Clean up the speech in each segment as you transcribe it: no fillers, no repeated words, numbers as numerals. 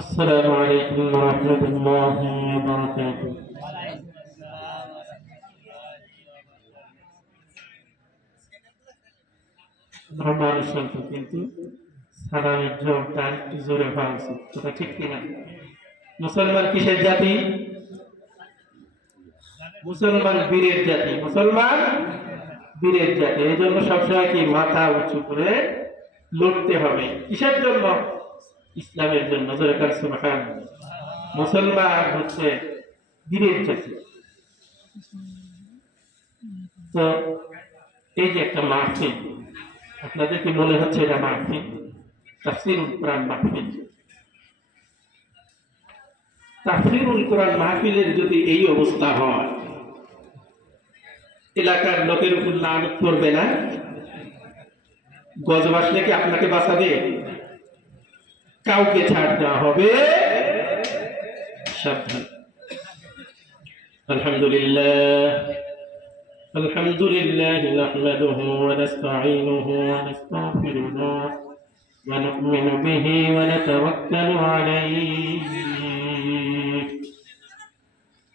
السلام عليكم ورحمة الله وبركاته. মানুষ সংখ্যা কিন্তু সালামের জোরটা একটু জোরে হওয়া উচিত, কথা ঠিক কিনা? মুসলমান কিসের জাতি? মুসলমান বীরের জাতি, মুসলমান বীরের জাতি। এই জন্য সবসময় কি মাথা উঁচু করে লড়তে হবে। কিসের জন্য? ইসলামের জন্য। মুসলমান হচ্ছে বীরের জাতি। তো এই যে একটা মাহফিল, আপনাদের কি মনে হচ্ছে এটা মাহফিল? তাফসীরুল কোরআন মাহফিল। তাফসীরুল কোরআন মাহফিলের যদি এই অবস্থা হয়, এলাকার লোকের উপর লানত করবে না? গজবাস নাকি আপনাকে বাঁচাবে? কাউকে ছাড় দেওয়া হবে? সাবধান। আলহামদুলিল্লাহ আলহামদুলিল্লাহ নাহমাদুহু ওয়া নাস্তাঈনুহু ওয়া নাস্তাগফিরুহু ওয়া নু'মিনু বিহি ওয়া নাতাওয়াক্কালু আলাইহি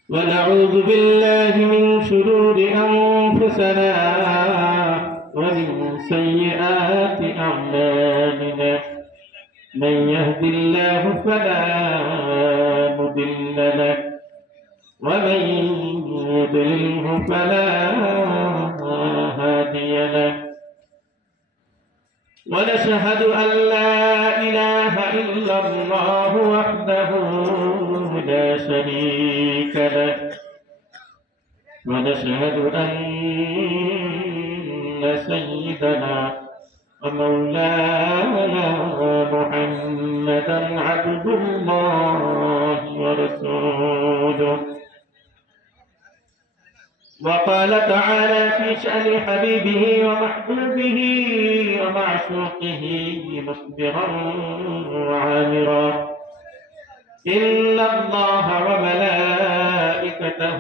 ওয়া নাউযু বিল্লাহি মিন শুরুরি আনফুসিনা ওয়া মিন সাইয়্যাতি আ'মালিনা। من يهد الله فلا مضل له ومن يضلله فلا هادي له ونشهد أن لا إله إلا الله وحده لا شريك له ونشهد أن سيدنا ومولانا محمدا عبد الله ورسوله. وقال تعالى في شأن حبيبه ومحبوبه ومعشوقه مخبرا وعامرا: إن الله وملائكته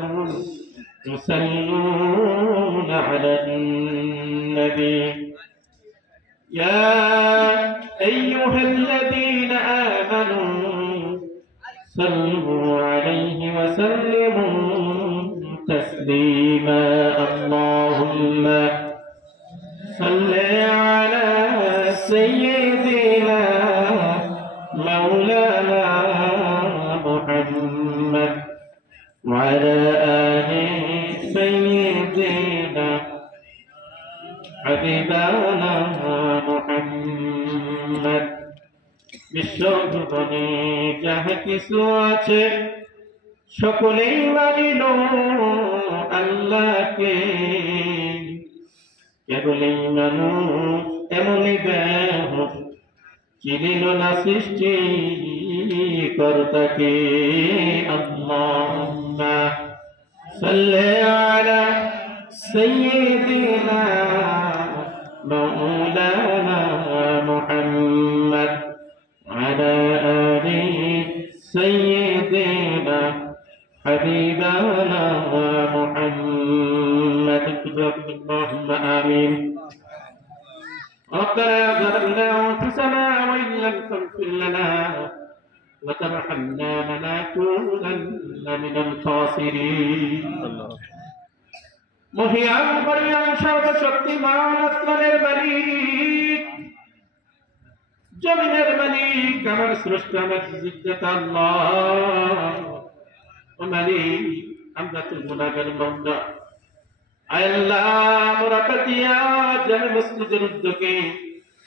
يصلون على النبي يا أيها الذين آمنوا صلوا عليه وسلموا تسليما. اللهم صل على سيدنا مولانا محمد وعلى آل سيدنا حبيبنا محمد. বিশ্বজীবনে যাহা কিছু আছে সকলেই মানিল আল্লাহকে, কেবলই মানুষ এমনই ব্যাহুশ চিনিল না সৃষ্টি কর্তাকে। আল্লাহুম্মা সাল্লি আলা সাইয়্যিদিনা مولانا محمد وعلى آل سيدنا حبيبنا محمد. اللهم آمين. ربنا ظلمنا أنفسنا وإن لم تغفر لنا وترحمنا لنكونن من الخاسرين. মহিয়ান পরিয়ান সর্বশক্তিমান আসমানের মালিক, জমিনের মালিক, আমার স্রষ্টা, আমার সৃষ্টিকর্তা আল্লাহ। ও মালিক, আমরা তো গুনাহগার বান্দা। আয় আল্লাহ, মুরাকাতিয়া জামে মসজিদের উদ্যোগে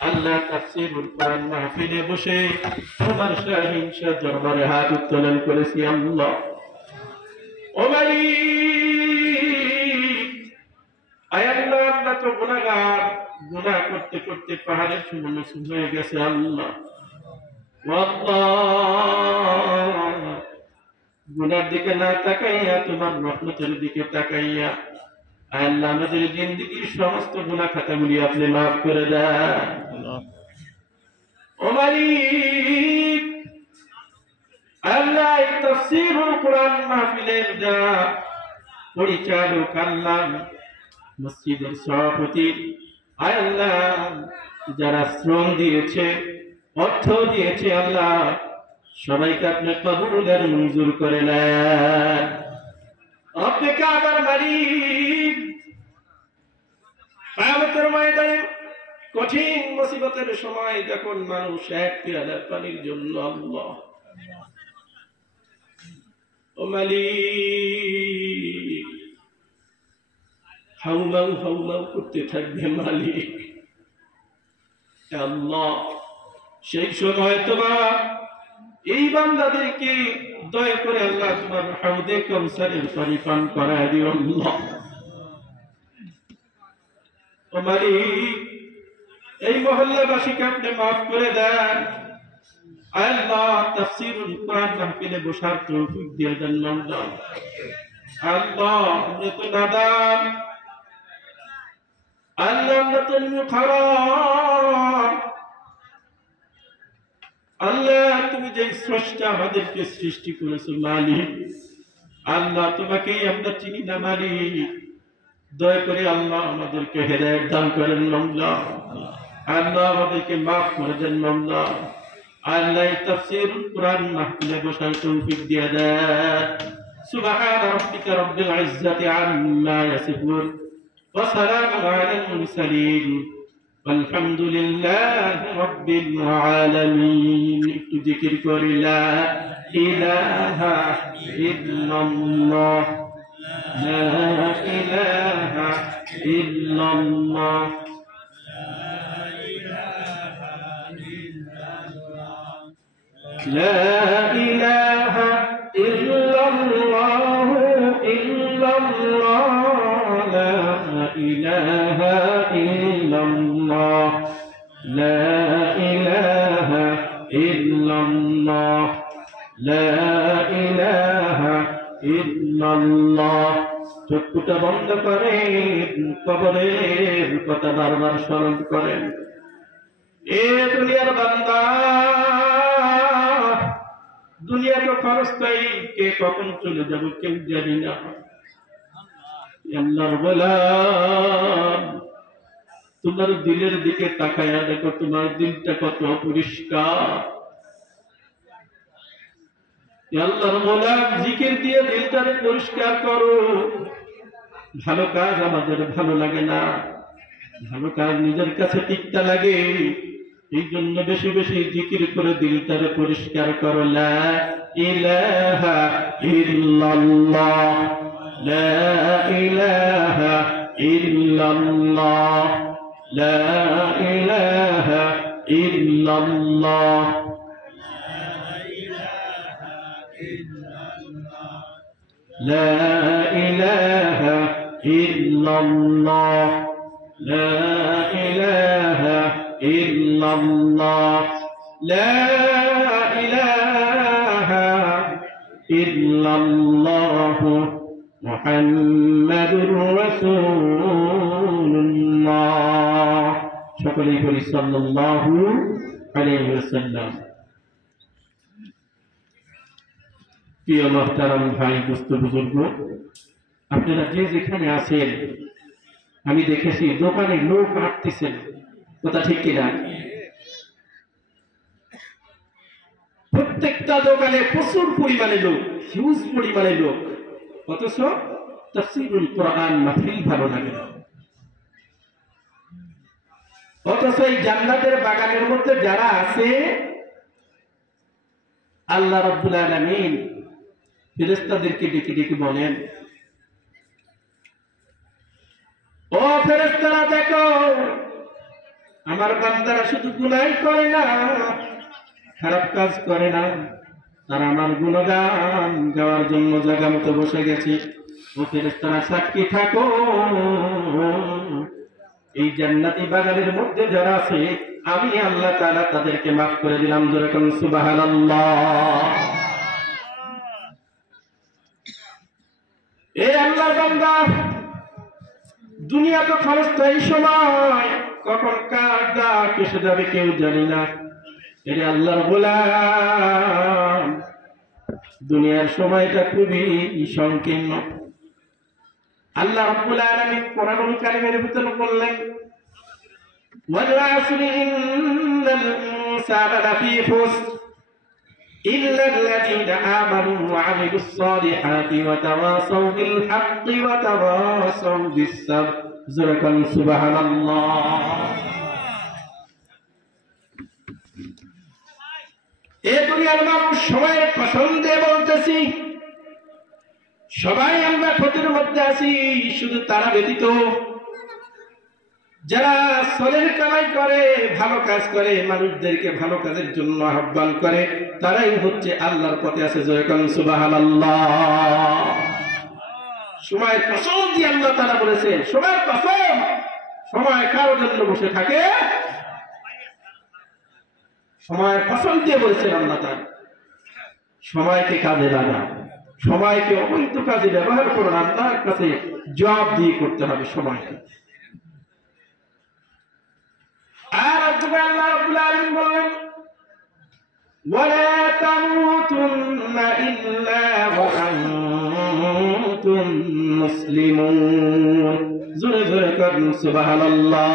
আল্লাহ তাফসীরুল কোরআন মাহফিলে বসে তোমার শাহীন শাহ দরবারে হাত উত্তোলন করেছি আল্লাহ। ও মালিক, আয় আল্লাহ, আমরা তো গুনাহগার, গুনাহ করতে করতে পাহাড়ের সমান হয়ে গেছে আল্লাহ। গুনার দিকে না তাকাইয়া তোমার রহমতের দিকে তাকাইয়া আল্লাহ আমাদের জিন্দেগির সমস্ত গুনাহ খাতাগুলি আপনি মাফ করে দেন। ও মালিক, আল্লাহ এই তাফসীরুল কোরআন মাহফিলের যা পরিচালক, আল্লাহ মসজিদের সভাপতি, আল্লাহ যারা শ্রম দিয়েছে, অর্থ দিয়েছে, আল্লাহ সবাইকে আপনি কবুল আর মঞ্জুর করে নেন। আপনি কাবার মালিক, কিয়ামতের ময়দানে কঠিন মুসিবতের সময় যখন মানুষ এক পেয়ালা পানির জন্য আল্লাহ ও মালিক হাউমাউ হাউমাউ করতে থাকবে মালিক, আল্লাহ সেই সময় তোমার এই বান্দাদেরকে দয়া করে আল্লাহ তোমার হাউদে কাউসারের পানি পান করায় দিও আল্লাহ। ও মালিক, এই মহল্লাবাসীকে আপনি মাফ করে দেন। আল্লাহ তাফসীরুল কোরআন মাহফিলে বসার তৌফিক দিয়ে দেন আল্লাহ। আল্লাহ আমরা তো নাদান, আল্লাহ আমরা তো খারাপ, আল্লাহ তুমি যে স্রষ্টা আমাদেরকে সৃষ্টি করেছো মালিক, আল্লাহ তোমাকেই আমরা চিনি না মালিক, দয়া করে আল্লাহ আমাদেরকে হেদায়েত দান করেন মাওলা। আল্লাহ আমাদেরকে মাফ করে দেন মাওলা। আল্লাহ তাফসীরুল কোরআন মাহফিলে বসার তৌফিক দিয়ে দেন। সুবহান রাব্বিকা রাব্বিল ইজ্জাতি আম্মা ইয়াসিফুন ওয়া সালামুন আলাল মুরসালিন আলহামদুলিল্লাহি রাব্বিল আলামিন। একটু জিকির করি লা ইলাহা ইল্লাল্লাহ, লা ইলাহা ইল্লাল্লাহ, لا إله إلا الله إلا الله، لا إله إلا الله، لا إله إلا الله، لا إله إلا الله। চক্ষুটা বন্ধ করেন, কবরের কথা বারবার স্মরণ করেন। এ দুনিয়ার বান্দা, দুনিয়া তো ক্ষণস্থায়ী, কে কখন চলে যাব কেউ জানি না। আল্লাহর গোলাম, তোমার দিলের দিকে তাকায়া দেখো, তোমার দিলটা কত পরিষ্কার। আল্লাহর গোলাম, জিকির দিয়ে দিলটারে পরিষ্কার করো। ভালো কাজ আমাদের ভালো লাগে না, ভালো কাজ নিজের কাছে তিক্তা লাগে, এই জন্য বেশি বেশি জিকির করে দিলটারে পরিষ্কার করো। লা ইলাহা ইল্লাল্লাহ, লা ইলাহা ইল্লাল্লাহ, লা ইলাহা ইল্লাল্লাহ, লা ইলাহা ইল্লাল্লাহ, লা ইলাহা ইল্লাল্লাহ, লা ইলাহা ইল্লাল্লাহ, মুহাম্মাদুর রাসূলুল্লাহ। সকলেই বলি সাল্লাল্লাহু আলাইহি ওয়াসাল্লাম। প্রিয় মুহতারাম ভাই, দোস্ত বুজুর্গ, আপনারা যে যেখানে আছেন, আমি দেখেছি দোকানে লোক হাঁটতেছেন, কথা ঠিক কিনা? প্রত্যেকটা দোকানে প্রচুর পরিমাণে লোক, হিউজ পরিমাণে লোক, অথচ তাফসীরুল কোরআন মাহফিল ভালো লাগে না। অথচ এই জান্নাতের বাগানের মধ্যে যারা আছে, আল্লাহ রাব্বুল আলামিন ফেরেশতাদেরকে ডেকে ডেকে বলেন, ও ফেরেশতারা দেখো, আমার বান্দারা শুধু গুনাহ করে না, খারাপ কাজ করে না, তারা আমার গুণগান গাওয়ার জন্য জায়গা মতো বসে গেছে। ও ফেরেশতারা সাক্ষী থাকো, এই জান্নাতি বাগানের মধ্যে যারা আছে, আমি আল্লাহ তাআলা তাদেরকে মাফ করে দিলাম। জোরে বলুন সুবহানাল্লাহ। এ আল্লাহর বান্দা, দুনিয়া তো ক্ষণস্থায়ী সময়, কখন কার ডাক এসে যাবে কেউ জানি না। এর আল্লাহর গোলাম, দুনিয়ার সময়টা খুবই সংকীর্ণ। আল্লাহ রাব্বুল আলামিন কোরআনুল কারীমের ভিতরে বললেন, ওয়াল আসরি ইন্নাল ইনসানা লাফী খুসর ইল্লা আল্লাযীনা আমানু ওয়া আমিলুস সালিহাতি ওয়া তাওয়াসাউ বিল হাক্কি ওয়া তাওয়াসাউ বিস সাবর। যারাকান সুবহানাল্লাহ। এই দুনিয়ার মানুষ সময়ের কসম দিয়ে বলতেছি, সবাই আমরা ক্ষতির মধ্যে আছি, শুধু তারা ব্যতীত যারা সলেহ কামাই করে, ভালো কাজ করে, মানুষদেরকে ভালো কাজের জন্য আহ্বান করে, তারাই হচ্ছে আল্লাহর পথে আছে। যারাকান সুবহানাল্লাহ। সময়ের কসম দিয়ে আল্লাহ তাআলা বলেছে, সময়ের কসম, সময় কারো জন্য বসে থাকে। সময়ের কসম দিয়ে বলেছেন আল্লাহ তাআলা, সময়কে কাজে লাগা, সময়কে অবৈধ কাজে ব্যবহার করুন, আল্লাহর কাছে জবাব দিয়ে করতে হবে সময়কে। আর আল্লাহ রাব্বুল আলামিন বলেন, ওয়ালা তামুতুন্না ইল্লা ওয়া আনতুম মুসলিমুন। জোরে জোরে করুন সুবহানাল্লাহ।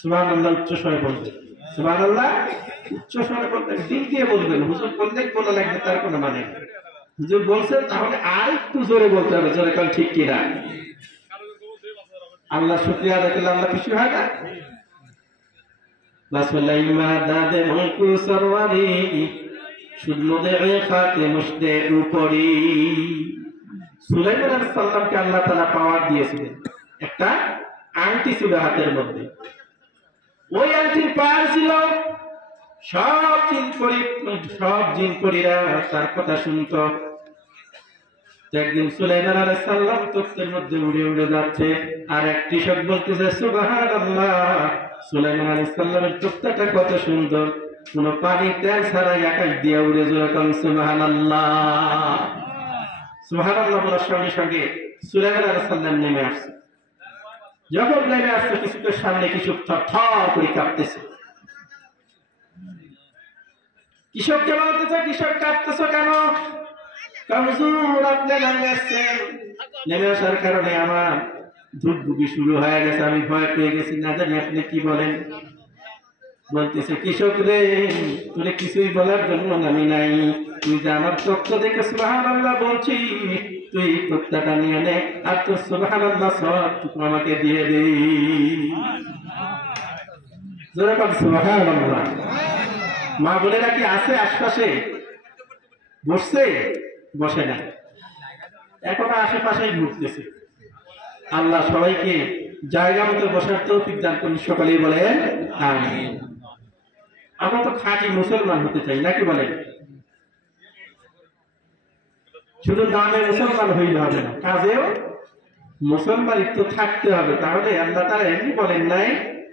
সুবহানাল্লাহ উচ্চ স্বরে বলবেন, সুবহানাল্লাহ উচ্চ স্বরে বলবেন, দিল দিয়ে বলবেন। হুজুর বললেই বলা লাগবে তার কোনো মানে নেই। হুজুর বলছেন তাহলে আর একটু জোরে বলতে হবে, জোরে কাল ঠিক কিনা। আল্লাহ শুকরিয়া আদায় করলে আল্লাহ খুশি হয় না? বাসমাল্লাহ মাদাদে মুলকু সরওয়ারি সুদমদে খাতে মুশতে উপরি। সুলাইমান আলাইহিস সালামকে আল্লাহ তাআলা পাওয়ার দিয়েছিলেন, একটা আংটি ছিল হাতের মধ্যে। ওই আংটির পাওয়ার ছিল, সব জিনপরীরা তার কথা শুনত। একদিন সুলাইমান আলাইহিস সালাম তখ্তের মধ্যে উড়ে উড়ে যাচ্ছে, আর এক কৃষক বলতেছে সুবহানাল্লাহ, সুলাইমান আলাইহিস সালামের তখ্তাটা কত সুন্দর, কোন পানি তেল ছাড়াই আকাশ দিয়ে উড়ে যখন সুবহানাল্লাহ। সুবহানাল্লাহ বলার সঙ্গে সঙ্গে সুলাইমান আলাইহিস সালাম নেমে আসছে। যখন নেমে আসছে, কিছুক্ষণ সামনে কিছু থর করে কাঁপতেছে। কৃষককে বলতেছে, কৃষক কাঁপতেছ কেন? হুজুর আপনি নেমে আসছেন, নেমে আসার কারণে আমার ধুকধুকি শুরু হয়ে গেছে, আমি ভয় পেয়ে গেছি, না জানি আপনি কি বলেন। বলতেছে, কৃষক রে, তুই কিছুই বলার জন্য নামি নাই, তুই যে আমার তথ্য দেখে সুবহানাল্লাহ বলছি, তুই তথ্যটা নিয়ে নে, আর তোর সুবহানাল্লাহ সবটুকু আমাকে দিয়ে দে। জোরে বল সুবহানাল্লাহ। মা বোনেরা কি আছে আশপাশে? বসছে? বসে না, এখনো আশেপাশেই ঘুরতেছে। আল্লাহ সবাইকে জায়গা মতো বসার তৌফিক দান করুন, সকলেই বলেন আমিন। আমরা তো খাঁটি মুসলমান হতে চাই, নাকি বলেন? শুধু নামে মুসলমান হইলে হবে না, কাজেও মুসলমানিত্ব থাকতে হবে। তাহলে আল্লাহ তাআলা এমনি বলেন নাই,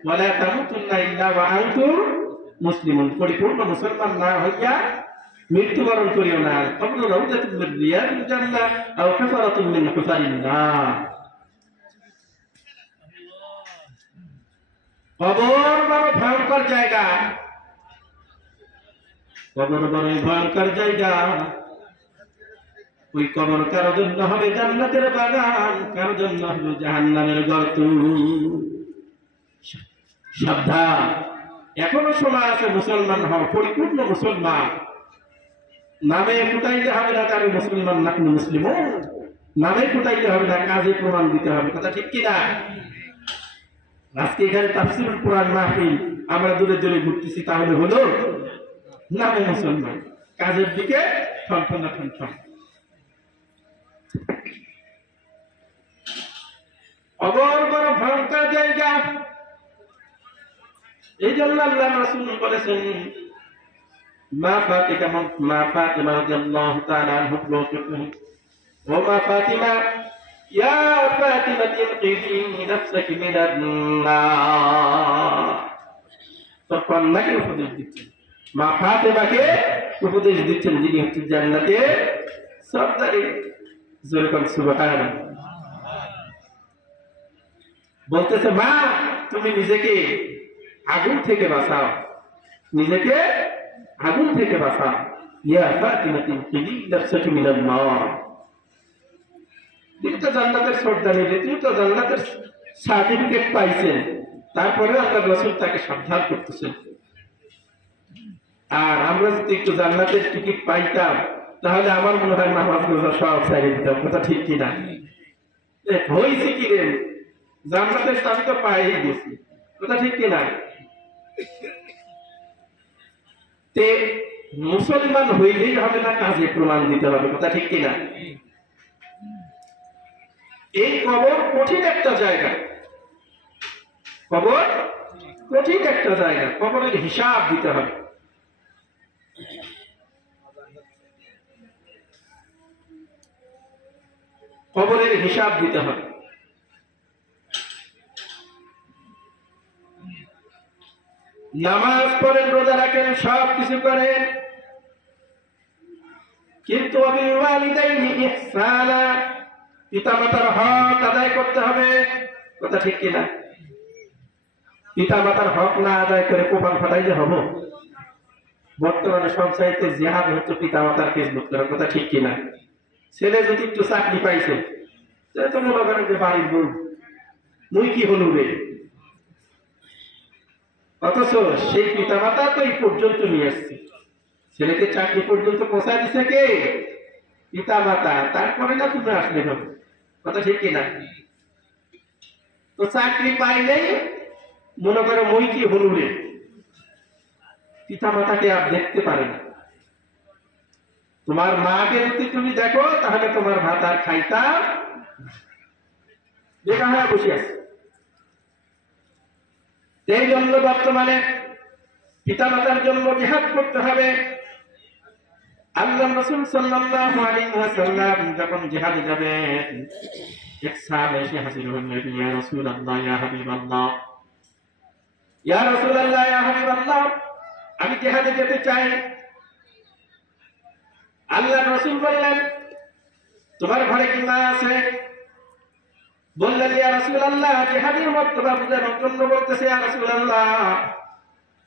ওয়ালা তামুতুন্না ইল্লা ওয়া আনতুম মুসলিমুন, পরিপূর্ণ মুসলমান না হইয়া মৃত্যুবরণ করিও না। কবর রাউদাতুম মিন রিয়াদিল জান্নাহ আও হুফরাতুম মিন হুফারিন নার। কবর বড় ভয়ঙ্কর জায়গা, কবর বড় ভয়ঙ্কর জায়গা। ওই কবর কারো জন্য হবে জান্নাতের বাগান, কারো জন্য হবে জাহান্নামের গর্ত। সাবধান, এখনো সময় আছে মুসলমান হও, পরিপূর্ণ মুসলমান। নামে ফুটাইলে হবে না আমি মুসলমান, না কোনো মুসলিম নামে ফুটাইলে হবে না, কাজে প্রমাণ দিতে হবে। কথা ঠিক কিনা? আজকে এখানে তাফসীরুল কুরআন মাহফিল, আমরা দূরে দূরে ঘুরতেছি, তাহলে হলো নামে মুসলমান, কাজের দিকে ঠনঠন ঠনঠন। কবর বড় ভয়ঙ্কর জায়গা। এই জন্য আল্লাহ রাসূল বলেছেন, মা ফাতিমা রাদিয়াল্লাহু তাআলা আনহা বলেছেন, ও মা ফাতিমা, ইয়া ফাতিমা ইনকিযি নাফসাকি মিনান নার। তখন নাকি উপদেশ দিচ্ছেন, মা ফাতিমাকে উপদেশ দিচ্ছেন, যিনি হচ্ছেন জান্নাতের সর্দারি। জোরে বল সুবহানাল্লাহ। বলতেছে মা তুমি নিজেকে আগুন থেকে বাঁচাও, নিজেকে আগুন থেকে বাঁচাও। ইয়া ফাতিমা তিনকিদি নাফসাকি মিনান নার। তিনি তো জান্নাতের সর্দার, তিনি তো জান্নাতের সার্টিফিকেট পাইছেন, তারপরে আল্লাহ রাসূল তাকে সাবধান করতেছেন। আর আমরা যদি একটু জান্নাতের টিকিট পাইতাম তাহলে আমার মনে হয় নামাজ রোজা সব ছাড়িয়ে দিতাম। কথা ঠিক কিনা? হয়েছে কি রে, জান্নাতের চাবি তো পাইয়ে গেছি। কথা ঠিক কিনা? তে মুসলমান হইলেই হবে না, কাজে প্রমাণ দিতে হবে। কথা ঠিক কিনা? এই কবর কঠিন একটা জায়গা, কবর কঠিন একটা জায়গা, কবরের হিসাব দিতে হবে। কবরের হিসাব দিতে হবে। নামাজ পড়েন, রোজা রাখেন, সব কিছু করেন, কিন্তু পিতামাতার হক আদায় করতে হবে। কথা ঠিক কিনা? পিতামাতার হক না আদায় করে কোপান ফাটাইলে হবো? বর্তমানে সব চাইতে জিহাদ হচ্ছে পিতামাতার খেজমত করার। কথা ঠিক কিনা? ছেলে যদি একটু চাকরি পাইছে, তো মনে করেন যে বাড়ির বউ, মুই কি হলু রে, অথচ সেই পিতামাতা তো এই পর্যন্ত নিয়ে আসছে, ছেলেকে চাকরি পর্যন্ত পৌঁছায় দিছে কে? পিতামাতা। তারপরে না তুমি আসলে হবে। কথা ঠিক কিনা? তো চাকরি পাইলেই মনে করো মই কি হলু রে, পিতামাতাকে আর দেখতে পারে না। তোমার মাকে যদি তুমি দেখো তাহলে তোমার ভাত আর খাইতা দেখা হয়ে বসে আছে। এই জন্য বর্তমানে পিতামাতার জন্য জিহাদ করতে হবে। আল্লাহ রাসূল সাল্লাল্লাহু আলাইহি ওয়াসাল্লাম যখন জিহাদে যাবেন, এক সাহাবা এসে হাজির হলেন, ইয়া রাসূলুল্লাহ, ইয়া হাবিবাল্লাহ, ইয়া রাসূলুল্লাহ, ইয়া হাবিবাল্লাহ, আমি জিহাদে যেতে চাই। আল্লাহ রাসূল বললেন, তোমার ঘরে কি মা আছে? বললেন, ইয়া রাসূলুল্লাহ, জিহাদের মর্তবা বুঝানোর জন্য বলতেছে, ইয়া রাসূলুল্লাহ,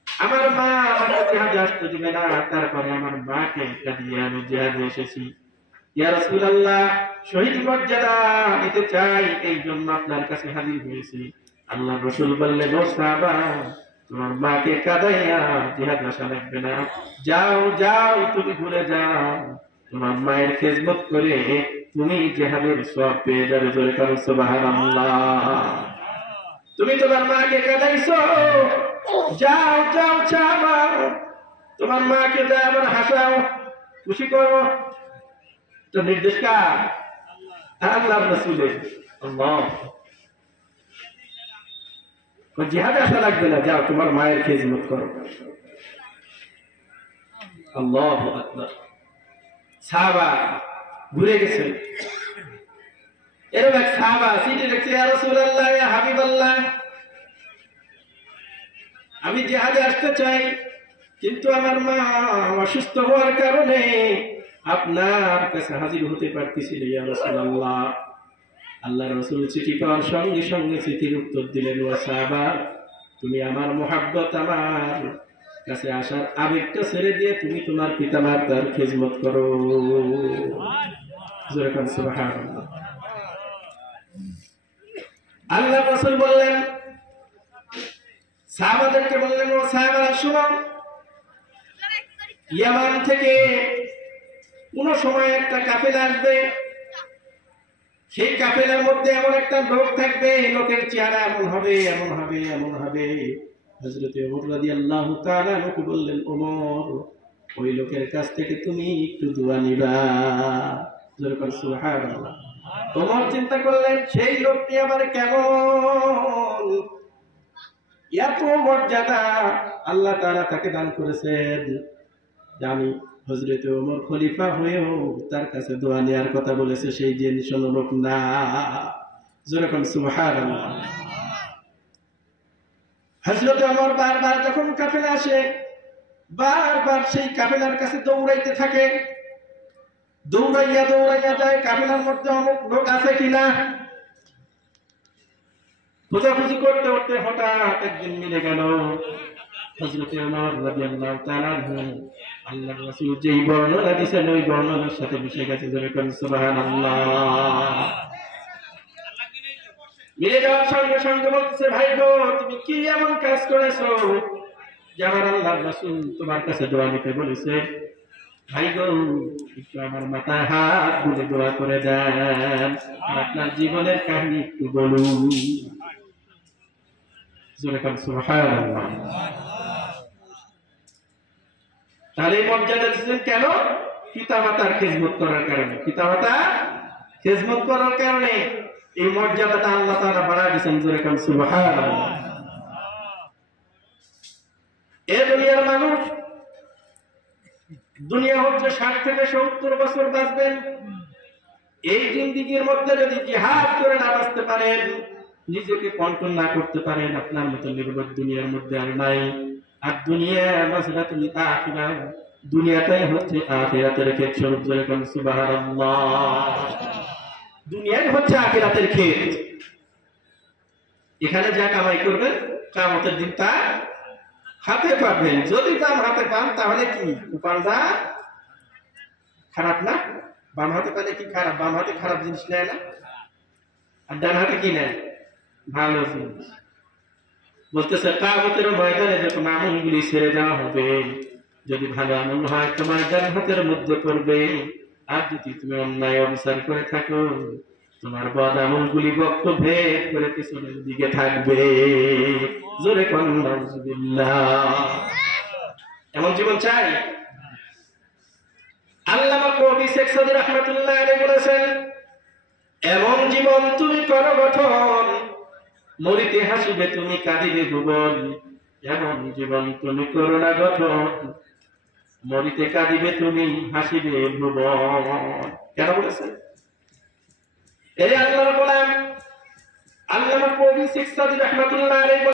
আমার মা আমাকে জিহাদে আসতে দিবে না, তারপরে আমার মাকে দিয়ে আমি জিহাদে এসেছি। ইয়া রাসূলুল্লাহ, শহীদ মর্যাদা নিতে চাই, এই জন্য আপনার কাছে হাজির হয়েছি। আল্লাহ রাসূল বললেন, ও সাহাবা, তোমার মাকে কাঁদাইয়া জিহাদ আসা লাগবে না, যাও যাও, তুমি ঘুরে যাও, তোমার মায়ের খেজমত করে তুমি জিহাদের সওয়াব পেয়ে যাবে। জোরে কারো সুবহানাল্লাহ। তুমি তোমার মাকে কাঁদাইছো, যাও যাও চাবা, তোমার মাকে যা আবার হাসাও, খুশি করো। তো নির্দেশ কার? আল্লাহর রাসূলের। আল্লাহ, জিহাদে আসা লাগবে না, যাও তোমার মায়ের খেজমত করো। আল্লাহু আকবার। সাহাবা ঘুরে গেছে, এরকম এক সাহাবা সিটে দেখছে, ইয়া রাসূলুল্লাহ, ইয়া হাবিবাল্লাহ, আমি জিহাদে আসতে চাই, কিন্তু আমার মা অসুস্থ হওয়ার কারণে আপনার কাছে হাজির হতে পারতেছি না, ইয়া রাসূলুল্লাহ। আল্লাহ রাসূল চিঠি পাওয়ার সঙ্গে সঙ্গে চিঠির উত্তর দিলেন, ও সাহাবা, তুমি আমার মুহাব্বত, আমার কাছে আসার আবেগটা ছেড়ে দিয়ে তুমি তোমার পিতামাতার খেজমত করো। সুবহানাল্লাহ। আল্লাহ রাসূল বললেন, সাহাবাদেরকে বললেন, ও সাহাবারা শুনো, ইয়ামান থেকে কোন সময় একটা কাফেলা আসবে, সেই কাফেলার মধ্যে এমন একটা লোক থাকবে, লোকের চেহারা এমন হবে, এমন হবে, এমন হবে। হযরত ওমর রাদিয়াল্লাহু তাআলা আনহু বললেন, ওমর, ওই লোকের কাছ থেকে তুমি একটু দোয়া নিবা। সুবহানাল্লাহ। ওমর চিন্তা করলেন, সেই লোকটি আবার কেমন, এত মর্যাদা আল্লাহ তাআলা তাকে দান করেছেন, জানি হযরত ওমর খলিফা হয়েও তার কাছে দোয়া নেওয়ার কথা বলেছে, সেই জিনিস লোক না। যেরকম সুবহানাল্লাহ। হযরত ওমর বারবার যখন কাফেলা আসে, বারবার সেই কাফেলার কাছে দৌড়াইতে থাকে, দৌড়াইয়া দৌড়াইয়া যায় কাফেলার মধ্যে অমুক লোক আছে কিনা। খোঁজাখুঁজি করতে করতে হঠাৎ একদিন মিলে গেল হযরত ওমর রাদিয়াল্লাহু তাআলা আল্লাহর রাসূল যেই বর্ণনা দিয়েছেন ওই বর্ণনার সাথে মিশে গেছে। যেরকম সুবহানাল্লাহ। মিলে যাওয়ার সঙ্গে সঙ্গে বলতেছে, ভাই গো তুমি কি এমন কাজ করেছো যে আমার আল্লাহর রাসূল তোমার কাছে দোয়া নিতে বলেছে? ভাই গো একটু আমার মাথায় হাত বুলে দোয়া করে দেন, আপনার জীবনের কাহিনী একটু বলুন। যেরকম সুবহানাল্লাহ। তাহলে এই মর্যাদা দিচ্ছেন কেন? পিতামাতার খেজমত করার কারণে। পিতামাতা খেজমত করার কারণে এই মর্যাদাটা আল্লাহ তাআলা বাড়ায় দিয়েছেন। যেরকম সুবহানাল্লাহ। এই দুনিয়ার মানুষ, দুনিয়া হচ্ছে 60 থেকে 70 বছর বাঁচবেন। এই জিন্দেগীর মধ্যে যদি জিহাদ করে না বাঁচতে পারেন, নিজেকে কন্ট্রোল না করতে পারেন, আপনার মতো নির্বোধ দুনিয়ার মধ্যে আর নাই। আর দুনিয়া মাসলাতুল আখিরা, দুনিয়াটাই হচ্ছে আখিরাতের ক্ষেত স্বরূপ। যেরকম সুবহানাল্লাহ। দুনিয়াই হচ্ছে আখিরাতের ক্ষেত। এখানে যা কামাই করবেন কিয়ামতের দিন তা হাতে পাবেন। যদি তার হাতে পান তাহলে কি উপার্জা খারাপ না? বাম হাতে পেলে কি খারাপ? বাম হাতে খারাপ জিনিস নেয় না, আর ডান হাতে কি নেয়? ভালো জিনিস। বলতেছে কিয়ামতের ময়দানে যখন আমলগুলি ছেড়ে দেওয়া হবে, যদি ভালো আমল হয় তোমার ডান হাতের মধ্যে পড়বে, আর যদি তুমি অন্যায় অবিচার করে থাকো তোমার বদ আমলগুলি বক্র ভেদ করে পিছনের দিকে থাকবে। জোরে কোন নাউজুবিল্লাহ। এমন জীবন চাই? আল্লামা কবি শেখ সাদী রাহমাতুল্লাহ আলাইহি বলেছেন, এমন জীবন তুমি করো গঠন, মরিতে হাসিবে তুমি কাঁদিবে ভুবন। এমন জীবন তুমি করো না গঠন, মরিতে কাঁদিবে তুমি হাসিবে ভুবন। কেন বলেছেন? এই আল্লাহর গোলাম আল্লামা কবি শেখ সাদী রাহমাতুল্লাহ আলাইহি